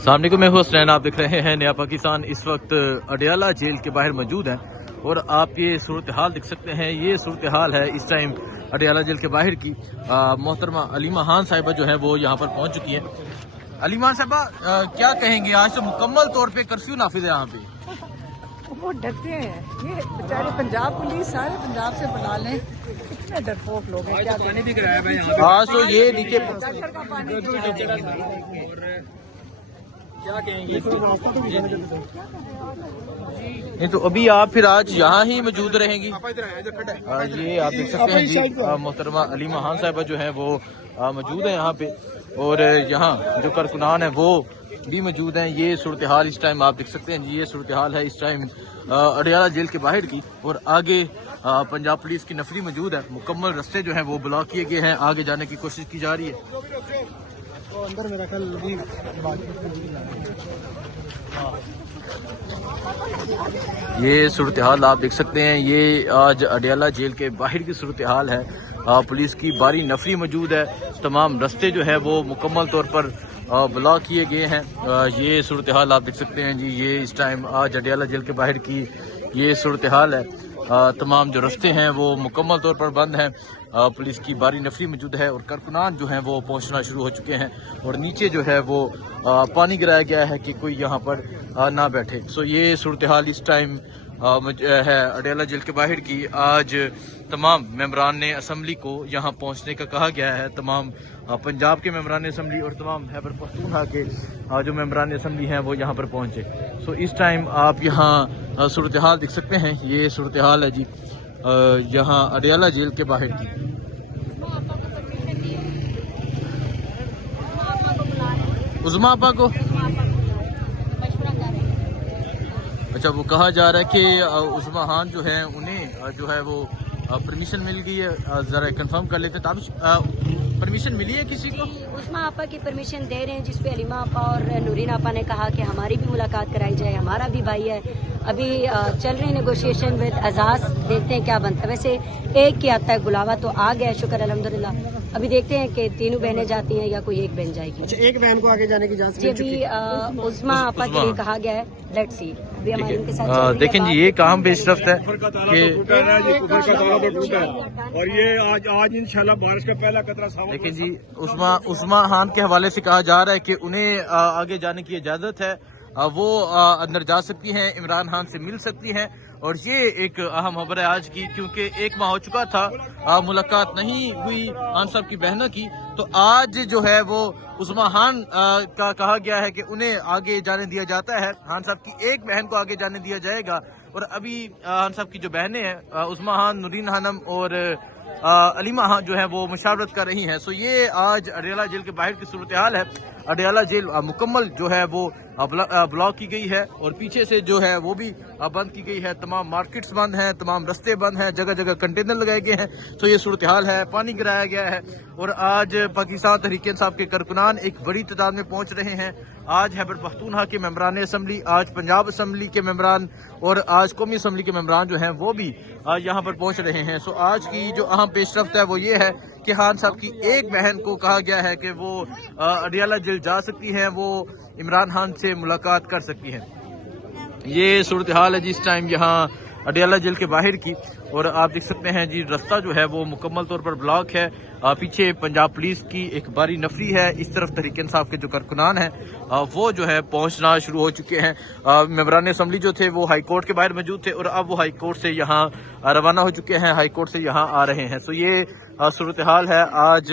السلام علیکم، میں ہوں حسنین، آپ دیکھ رہے ہیں نیا پاکستان۔ اس وقت اڈیالہ جیل کے باہر موجود ہیں اور آپ یہ صورتحال دیکھ سکتے ہیں۔ یہ صورتحال ہے اس ٹائم اڈیالہ جیل کے باہر کی۔ محترمہ علیمہ خان صاحبہ جو ہے وہ یہاں پر پہنچ چکی ہیں۔ علیمہ صاحبہ کیا کہیں گے؟ آج تو مکمل طور پہ کرفیو نافذ ہے یہاں پہ۔ وہ ڈرتے ہیں، یہ بیچارے پنجاب پولیس سارے پنجاب سے بلا لیں، اتنے ڈرپوک لوگ ہیں۔ کیا پانی بھی کرایا ہے یہاں آج تو یہ نیچے ڈاکٹر کا پانی کیا کہیں گے؟ نہیں تو ابھی آپ پھر آج یہاں ہی موجود رہیں گی۔ یہ آپ دیکھ سکتے ہیں جی، محترمہ علیمہ خان صاحبہ جو ہیں وہ موجود ہیں یہاں پہ، اور یہاں جو کارکنان ہیں وہ بھی موجود ہیں۔ یہ صورتحال اس ٹائم آپ دیکھ سکتے ہیں جی، یہ صورتحال ہے اس ٹائم اڈیالہ جیل کے باہر کی، اور آگے پنجاب پولیس کی نفری موجود ہے۔ مکمل رستے جو ہیں وہ بلاک کیے گئے ہیں، آگے جانے کی کوشش کی جا رہی ہے۔ یہ صورتحال آپ دیکھ سکتے ہیں، یہ آج اڈیالہ جیل کے باہر کی صورتحال ہے۔ پولیس کی باری نفری موجود ہے، تمام رستے جو ہے وہ مکمل طور پر بلاک کیے گئے ہیں۔ یہ صورتحال آپ دیکھ سکتے ہیں جی، یہ اس ٹائم آج اڈیالہ جیل کے باہر کی یہ صورتحال ہے۔ تمام جو رستے ہیں وہ مکمل طور پر بند ہیں، پولیس کی باری نفری موجود ہے، اور کارکنان جو ہیں وہ پہنچنا شروع ہو چکے ہیں، اور نیچے جو ہے وہ پانی گرایا گیا ہے کہ کوئی یہاں پر نہ بیٹھے۔ سو یہ صورتحال اس ٹائم ہے اڈیالہ جیل کے باہر کی۔ آج تمام ممبران اسمبلی کو یہاں پہنچنے کا کہا گیا ہے، تمام پنجاب کے ممبران اسمبلی اور تمام خیبر پختونخوا کے جو ممبران اسمبلی ہیں وہ یہاں پر پہنچے۔ سو اس ٹائم آپ یہاں صورتحال دیکھ سکتے ہیں، یہ صورتحال ہے جی یہاں اڈیالہ جیل کے باہر کی۔ عظمیٰ آپا کو اچھا، وہ کہا جا رہا ہے کہ عظمیٰ خان جو ہے انہیں جو ہے وہ پرمیشن مل گئی ہے، ذرا کنفرم کر لیتے ہیں۔ پرمیشن ملی ہے کسی کو؟ عظمیٰ آپا کی پرمیشن دے رہے ہیں، جس پہ علیمہ آپا اور نورین آپا نے کہا کہ ہماری بھی ملاقات کرائی جائے، ہمارا بھی بھائی ہے۔ ابھی چل رہی نیگوشیشن ود اعزاز، دیکھتے ہیں کیا بنتا ہے۔ ویسے ایک کی آتا ہے بلاوا تو آ گیا، شکر الحمدللہ۔ ابھی دیکھتے ہیں کہ تینوں بہنیں جاتی ہیں یا کوئی ایک بہن جائے گی۔ اچھا، ایک بہن کو آگے جانے کی اجازت جی ابھی عظمیٰ آپا کے لیے کہا گیا ہے، لیٹس سی ابھی ہماری ان کے ساتھ چل رہی ہے دیکھیں جی، یہ کام پیش رفت ہے کہ اور یہ آج انشاءاللہ بارش کا پہلا قطرہ صاف۔ دیکھیں جی، عظمیٰ خان کے حوالے سے کہا جا رہا ہے کہ انہیں آگے جانے کی اجازت ہے، وہ اندر جا سکتی ہیں، عمران خان سے مل سکتی ہیں، اور یہ ایک اہم خبر ہے آج کی، کیونکہ ایک ماہ ہو چکا تھا ملاقات نہیں ہوئی خان صاحب کی بہنوں کی، تو آج جو ہے وہ عظمیٰ خان کا کہا گیا ہے کہ انہیں آگے جانے دیا جاتا ہے، خان صاحب کی ایک بہن کو آگے جانے دیا جائے گا۔ اور ابھی خان صاحب کی جو بہنیں ہیں عظمیٰ خان، نورین خانم اور علیمہ خان جو ہے وہ مشاورت کر رہی ہیں۔ سو یہ آج اڈیالہ جیل کے باہر کی صورتحال ہے۔ اڈیالہ جیل مکمل جو ہے وہ بلاک کی گئی ہے، اور پیچھے سے جو ہے وہ بھی بند کی گئی ہے، تمام مارکیٹس بند ہیں، تمام رستے بند ہیں، جگہ جگہ کنٹینر لگائے گئے ہیں۔ تو یہ صورتحال ہے، پانی گرایا گیا ہے، اور آج پاکستان تحریک انصاف کے کارکنان ایک بڑی تعداد میں پہنچ رہے ہیں۔ آج خیبر پختونخوا کے ممبران اسمبلی، آج پنجاب اسمبلی کے ممبران، اور آج قومی اسمبلی کے ممبران جو ہیں وہ بھی یہاں پر پہنچ رہے ہیں۔ سو آج کی جو اہم پیش رفت ہے وہ یہ ہے کہ خان صاحب کی ایک بہن کو کہا گیا ہے کہ وہ اڈیالہ جیل جا سکتی ہیں، وہ عمران خان سے ملاقات کر سکتی ہیں۔ یہ صورتحال ہے جس ٹائم یہاں اڈیالہ جیل کے باہر کی، اور آپ دیکھ سکتے ہیں جی رستہ جو ہے وہ مکمل طور پر بلاک ہے۔ پیچھے پنجاب پولیس کی ایک باری نفری ہے، اس طرف تحریک انصاف کے جو کارکنان ہیں وہ جو ہے پہنچنا شروع ہو چکے ہیں۔ ممبران اسمبلی جو تھے وہ ہائی کورٹ کے باہر موجود تھے، اور اب وہ ہائی کورٹ سے یہاں روانہ ہو چکے ہیں، ہائی کورٹ سے یہاں آ رہے ہیں۔ سو یہ صورتحال ہے آج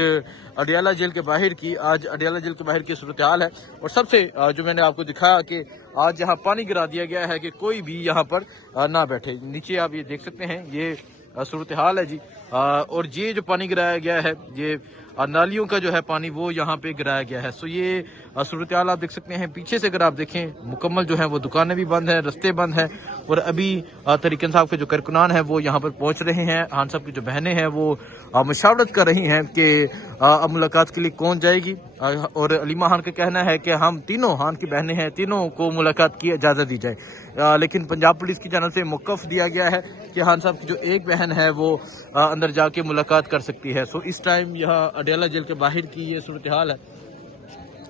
اڈیالہ جیل کے باہر کی، آج اڈیالہ جیل کے باہر کی صورتحال ہے۔ اور سب سے جو میں نے آپ کو دکھایا کہ آج یہاں پانی گرا دیا گیا ہے کہ کوئی بھی یہاں پر نہ بیٹھے۔ نیچے آپ یہ دیکھ سکتے ہیں، یہ صورتحال ہے جی، اور یہ جو پانی گرایا گیا ہے، یہ نالیوں کا جو ہے پانی وہ یہاں پہ گرایا گیا ہے۔ سو یہ صورتحال آپ دیکھ سکتے ہیں۔ پیچھے سے اگر آپ دیکھیں مکمل جو ہے وہ دکانیں بھی بند ہیں، رستے بند ہیں، اور ابھی تحریک انصاف کے جو کارکنان ہیں وہ یہاں پر پہنچ رہے ہیں۔ خان صاحب کی جو بہنیں ہیں وہ مشاورت کر رہی ہیں کہ اب ملاقات کے لیے کون جائے گی، اور علیمہ خان کا کہنا ہے کہ ہم تینوں خان کی بہنیں ہیں، تینوں کو ملاقات کی اجازت دی جائے، لیکن پنجاب پولیس کی جانب سے موقف دیا گیا ہے کہ خان صاحب کی جو ایک بہن ہے وہ اندر جا کے ملاقات کر سکتی ہے۔ سو اس ٹائم یہاں اڈیالہ جیل کے باہر کی یہ صورتحال ہے۔